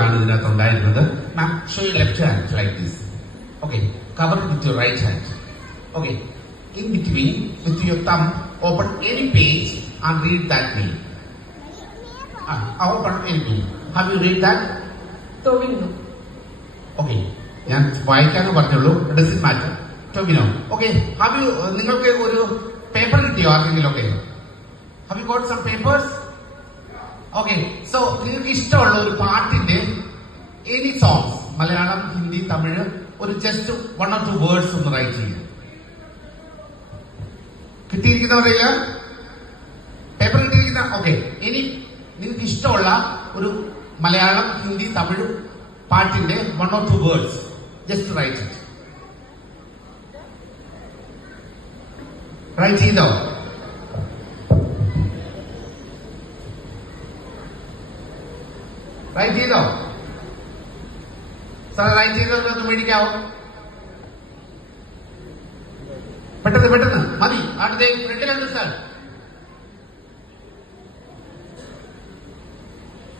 ആണ് ഇതിനകത്ത് ഉണ്ടായിരുന്നത്. Ma'am, show you left hand like this. Okay, cover with your right hand. Okay, in between with your thumb open any page and read that name. Open any page. Have you read that? Tobino. Okay, ഞാൻ വായിക്കാനേ പറഞ്ഞുള്ളൂ. Does it matter? Tobino. Okay, have you നിങ്ങൾക്ക് ഒരു paper കിട്ടിയോ ആർക്കെങ്കിലും? ഒക്കെ have you got some papers? Okay, so നിങ്ങൾക്ക് ഇഷ്ടമുള്ള ഒരു പാട്ടിന്റെ any songs, മലയാളം, ഹിന്ദി, തമിഴ്, ഒരു ജസ്റ്റ് 1 or 2 വേർഡ്സ് ഒന്ന് റൈറ്റ് ചെയ്യുക. കിട്ടിയിരിക്കുന്നവരില്ല പേപ്പർ കിട്ടിയിരിക്കുന്ന? ഓക്കെ, ഇനി നിങ്ങൾക്ക് ഇഷ്ടമുള്ള ഒരു മലയാളം, ഹിന്ദി, തമിഴ് പാട്ടിന്റെ 1 or 2 words just write it. Write ചെയ്തോ? റൈറ്റ് ചെയ്തോ? സാറേ റൈറ്റ് ചെയ്തോ? മേടിക്കാവോ? പെട്ടെന്ന് മതി. അടുത്ത ഫ്രണ്ടിലുണ്ട് സാർ.